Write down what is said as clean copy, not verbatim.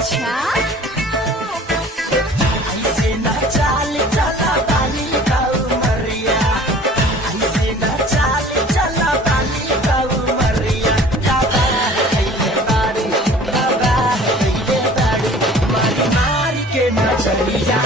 अच्छा ऐसे ना चाल चला बाली का उमरिया, ऐसे ना चाल चला बाली का उमरिया। तबाह कइले बाड़ी, तबाह कइले बाड़ी, मारी मारी के नजरिया।